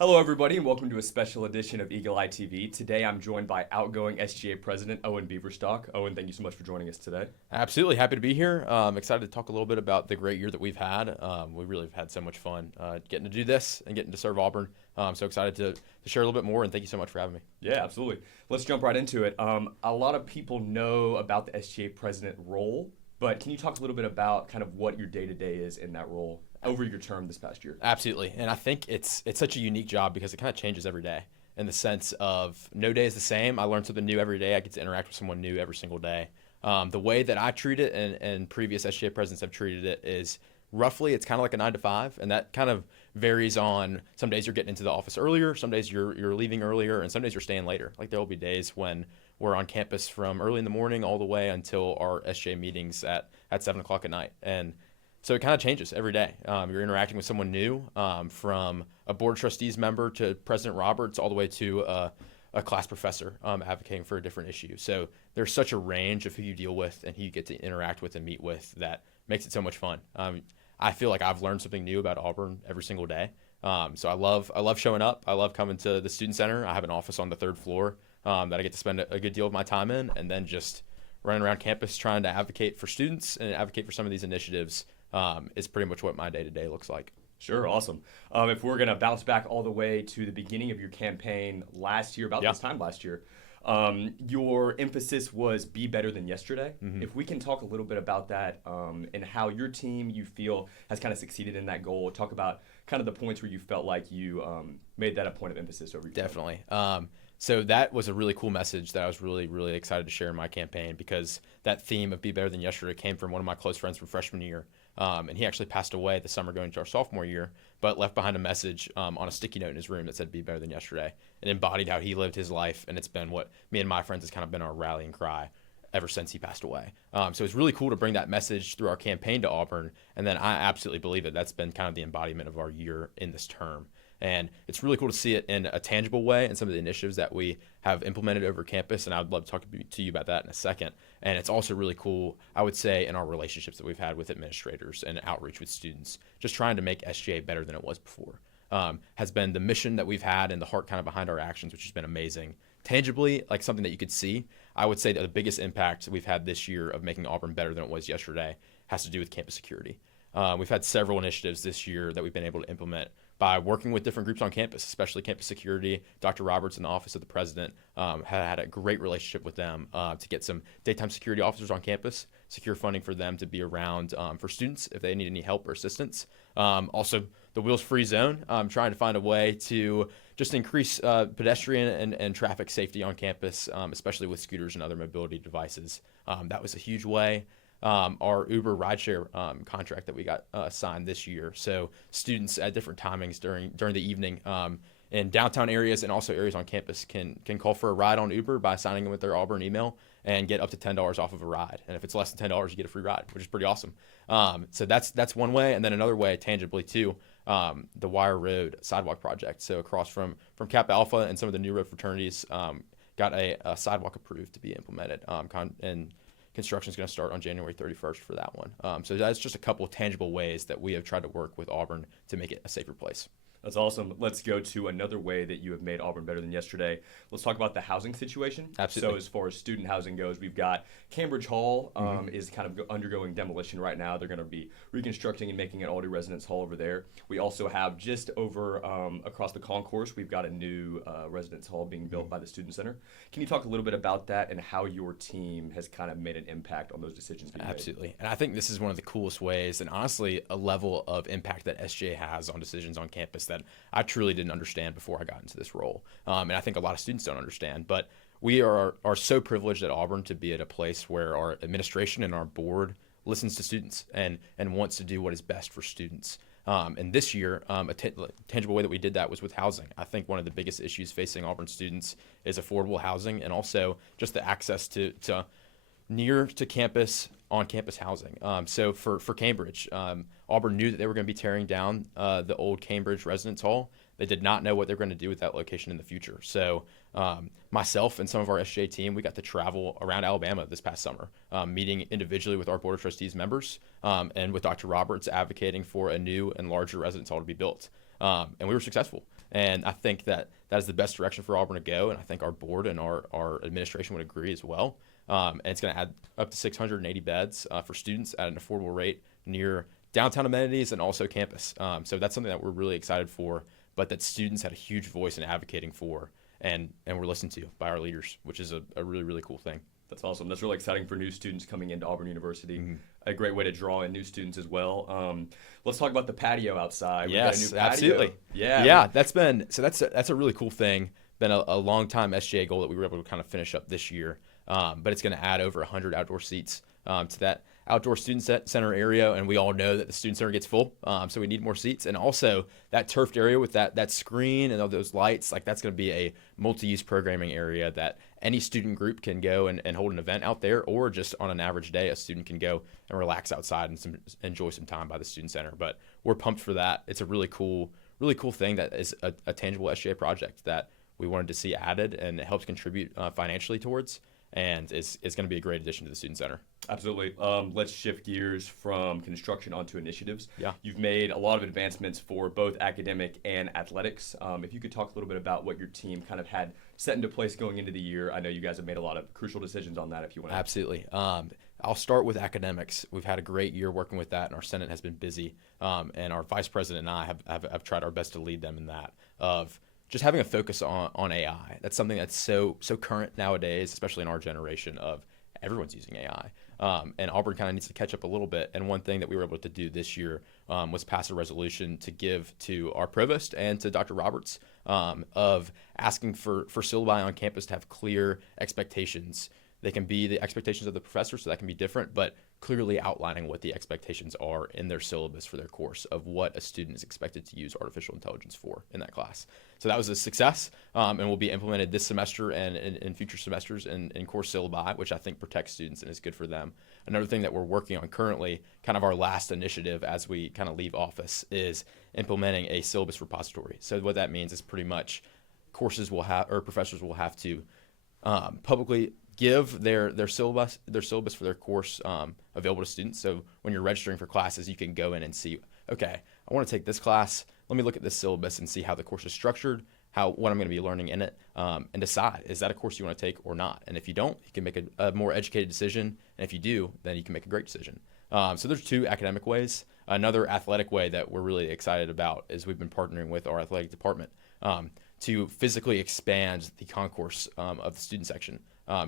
Hello, everybody, and welcome to a special edition of Eagle Eye TV. Today, I'm joined by outgoing SGA President Owen Beaverstock. Owen, thank you so much for joining us today. Absolutely. Happy to be here. Excited to talk a little bit about the great year that we've had. We really have had so much fun getting to do this and getting to serve Auburn. So excited to share a little bit more, and thank you so much for having me. Yeah, absolutely. Let's jump right into it. A lot of people know about the SGA President role, but can you talk a little bit about kind of what your day-to-day is in that role over your term this past year? Absolutely. And I think it's such a unique job because it kind of changes every day in the sense of no day is the same. I learn something new every day. I get to interact with someone new every single day. The way that I treat it and previous SGA presidents have treated it is roughly it's kind of like a 9 to 5, and that kind of varies on some days you're getting into the office earlier, some days you're leaving earlier, and some days you're staying later. Like there will be days when we're on campus from early in the morning all the way until our SGA meetings at 7 o'clock at night. And so it kind of changes every day. You're interacting with someone new, from a board of trustees member to President Roberts, all the way to a class professor advocating for a different issue. So there's such a range of who you deal with and who you get to interact with and meet with that makes it so much fun. I feel like I've learned something new about Auburn every single day. So I love showing up. I love coming to the student center. I have an office on the third floor that I get to spend a good deal of my time in, and then just running around campus trying to advocate for students and advocate for some of these initiatives is pretty much what my day-to-day looks like. Sure, awesome. If we're going to bounce back all the way to the beginning of your campaign last year, about this time last year, your emphasis was be better than yesterday. Mm-hmm. If we can talk a little bit about that and how your team, you feel, has kind of succeeded in that goal. Talk about kind of the points where you felt like you made that a point of emphasis over your Definitely. So that was a really cool message that I was really, really excited to share in my campaign, because that theme of be better than yesterday came from one of my close friends from freshman year. And he actually passed away the summer going into our sophomore year, but left behind a message on a sticky note in his room that said, be better than yesterday, and embodied how he lived his life. And it's been what me and my friends has kind of been our rallying cry ever since he passed away. So it's really cool to bring that message through our campaign to Auburn. And then I absolutely believe that that's been kind of the embodiment of our year in this term. And it's really cool to see it in a tangible way in some of the initiatives that we have implemented over campus. And I would love to talk to you about that in a second. And it's also really cool, I would say, in our relationships that we've had with administrators and outreach with students, just trying to make SGA better than it was before. Has been the mission that we've had and the heart kind of behind our actions, which has been amazing. Tangibly, like something that you could see, I would say that the biggest impact we've had this year of making Auburn better than it was yesterday has to do with campus security. We've had several initiatives this year that we've been able to implement by working with different groups on campus, especially campus security. Dr. Roberts in the Office of the President had a great relationship with them to get some daytime security officers on campus, secure funding for them to be around for students if they need any help or assistance. Also, the wheels-free zone, trying to find a way to just increase pedestrian and traffic safety on campus, especially with scooters and other mobility devices. That was a huge way. Our Uber rideshare contract that we got signed this year. So students at different timings during the evening in downtown areas and also areas on campus can call for a ride on Uber by signing in with their Auburn email and get up to $10 off of a ride. And if it's less than $10, you get a free ride, which is pretty awesome. So that's one way. And then another way, tangibly too, the Wire Road sidewalk project. So across from Kappa Alpha and some of the new road fraternities got a sidewalk approved to be implemented. And construction is going to start on January 31st for that one. So that's just a couple of tangible ways that we have tried to work with Auburn to make it a safer place. That's awesome. Let's go to another way that you have made Auburn better than yesterday. Let's talk about the housing situation. Absolutely. So as far as student housing goes, we've got Cambridge Hall is kind of undergoing demolition right now. They're going to be reconstructing and making an all-new residence hall over there. We also have just over across the concourse, we've got a new residence hall being built by the Student Center. Can you talk a little bit about that and how your team has kind of made an impact on those decisions being made? Absolutely. And I think this is one of the coolest ways and honestly a level of impact that SGA has on decisions on campus that I truly didn't understand before I got into this role. And I think a lot of students don't understand. But we are so privileged at Auburn to be at a place where our administration and our board listens to students and wants to do what is best for students. And this year, a tangible way that we did that was with housing. I think one of the biggest issues facing Auburn students is affordable housing and also just the access to near to campus, on-campus housing. So for Cambridge, Auburn knew that they were going to be tearing down the old Cambridge Residence Hall. They did not know what they're going to do with that location in the future. So myself and some of our SGA team, we got to travel around Alabama this past summer, meeting individually with our Board of Trustees members and with Dr. Roberts advocating for a new and larger residence hall to be built. And we were successful. And I think that is the best direction for Auburn to go. And I think our board and our administration would agree as well. And it's going to add up to 680 beds for students at an affordable rate near downtown amenities and also campus. So that's something that we're really excited for, but that students had a huge voice in advocating for, and we're listened to by our leaders, which is a really, really cool thing. That's awesome. That's really exciting for new students coming into Auburn University. Mm-hmm. A great way to draw in new students as well. Let's talk about the patio outside. Yes, We've got a new patio. Absolutely. Yeah. That's a really cool thing. Been a long time SGA goal that we were able to kind of finish up this year. But it's going to add over 100 outdoor seats to that outdoor student center area, and we all know that the student center gets full, so we need more seats. And also that turfed area with that screen and all those lights, like that's going to be a multi-use programming area that any student group can go and hold an event out there, or just on an average day a student can go and relax outside and enjoy some time by the student center. But we're pumped for that. It's a really cool thing that is a tangible SGA project that we wanted to see added, and it helps contribute financially towards, and it's going to be a great addition to the student center. Absolutely. Let's shift gears from construction onto initiatives. Yeah. You've made a lot of advancements for both academic and athletics. If you could talk a little bit about what your team kind of had set into place going into the year. I know you guys have made a lot of crucial decisions on that, if you want to. Absolutely. I'll start with academics. We've had a great year working with that, and our Senate has been busy. And our Vice President and I have tried our best to lead them in that, of just having a focus on AI. That's something that's so current nowadays, especially in our generation, of everyone's using AI. And Auburn kind of needs to catch up a little bit. And one thing that we were able to do this year was pass a resolution to give to our provost and to Dr. Roberts of asking for syllabi on campus to have clear expectations. They can be the expectations of the professor, so that can be different, but clearly outlining what the expectations are in their syllabus for their course of what a student is expected to use artificial intelligence for in that class. So that was a success, and will be implemented this semester and in future semesters in course syllabi, which I think protects students and is good for them. Another thing that we're working on currently, kind of our last initiative as we kind of leave office, is implementing a syllabus repository. So what that means is pretty much courses will have, or professors will have to publicly give their syllabus for their course available to students. So when you're registering for classes, you can go in and see, okay, I want to take this class. Let me look at this syllabus and see how the course is structured, what I'm going to be learning in it, and decide, is that a course you want to take or not? And if you don't, you can make a more educated decision. And if you do, then you can make a great decision. So there's two academic ways. Another athletic way that we're really excited about is we've been partnering with our athletic department to physically expand the concourse of the student section.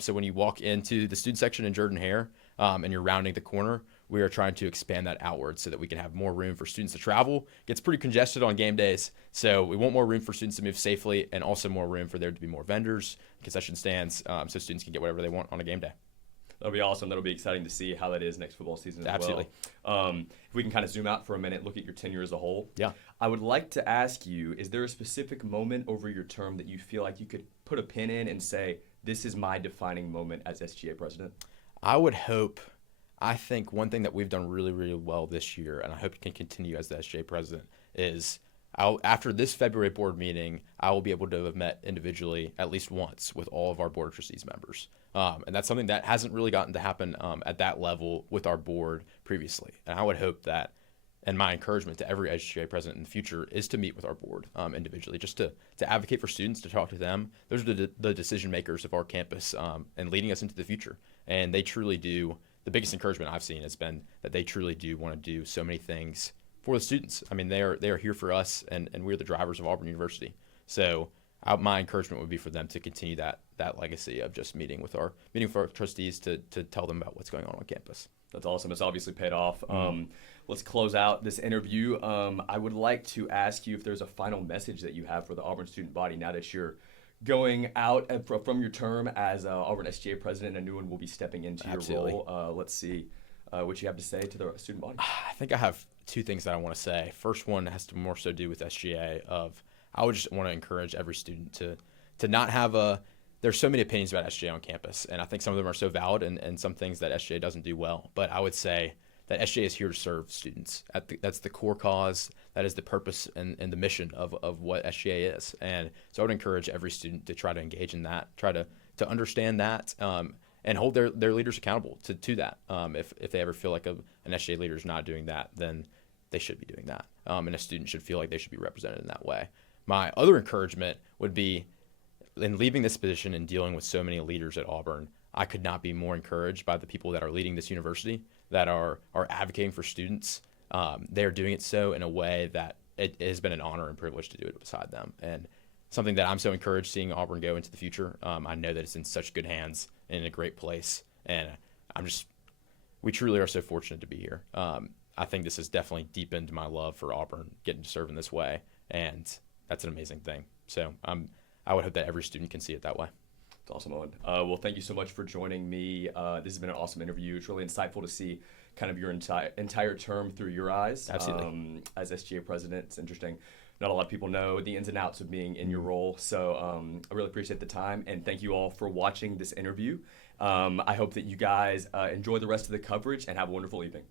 So when you walk into the student section in Jordan-Hare and you're rounding the corner, we are trying to expand that outward so that we can have more room for students to travel. It gets pretty congested on game days, so we want more room for students to move safely, and also more room for there to be more vendors, concession stands, so students can get whatever they want on a game day. That'll be awesome. That'll be exciting to see how that is next football season as Absolutely. well. If we can kind of zoom out for a minute, look at your tenure as a whole. Yeah. I would like to ask you, is there a specific moment over your term that you feel like you could put a pin in and say, this is my defining moment as SGA president? I think one thing that we've done really, really well this year, and I hope it can continue as the SGA president, is after this February board meeting, I will be able to have met individually at least once with all of our board of trustees members. And that's something that hasn't really gotten to happen at that level with our board previously. And I would hope that, and my encouragement to every SGA president in the future, is to meet with our board individually, just to advocate for students, to talk to them. Those are the decision makers of our campus and leading us into the future. And they truly do. The biggest encouragement I've seen has been that they truly do want to do so many things for the students. I mean, they are here for us, and we're the drivers of Auburn University. So my encouragement would be for them to continue that legacy of just meeting with our trustees to tell them about what's going on campus. That's awesome. It's obviously paid off. Let's close out this interview. I would like to ask you if there's a final message that you have for the Auburn student body now that you're going out from your term as Auburn SGA president. A new one will be stepping into Absolutely. your role. Let's see what you have to say to the student body. I think I have two things that I want to say. First one has to more so do with SGA. I would just want to encourage every student to not have there's so many opinions about SGA on campus, and I think some of them are so valid and some things that SGA doesn't do well. But I would say that SGA is here to serve students. That's the core cause. That is the purpose and the mission of what SGA is. And so I would encourage every student to try to engage in that, try to understand that, and hold their leaders accountable to that. If they ever feel like an SGA leader is not doing that, then they should be doing that. And a student should feel like they should be represented in that way. my other encouragement would be, in leaving this position and dealing with so many leaders at Auburn, I could not be more encouraged by the people that are leading this university, that are advocating for students. They're doing it so in a way that it has been an honor and privilege to do it beside them. And something that I'm so encouraged seeing Auburn go into the future. I know that it's in such good hands and in a great place. And we truly are so fortunate to be here. I think this has definitely deepened my love for Auburn, getting to serve in this way. And that's an amazing thing. So I would hope that every student can see it that way. That's awesome, Owen. Well, thank you so much for joining me. This has been an awesome interview. It's really insightful to see kind of your entire term through your eyes. Absolutely. As SGA president, it's interesting. Not a lot of people know the ins and outs of being in your role. So I really appreciate the time, and thank you all for watching this interview. I hope that you guys enjoy the rest of the coverage and have a wonderful evening.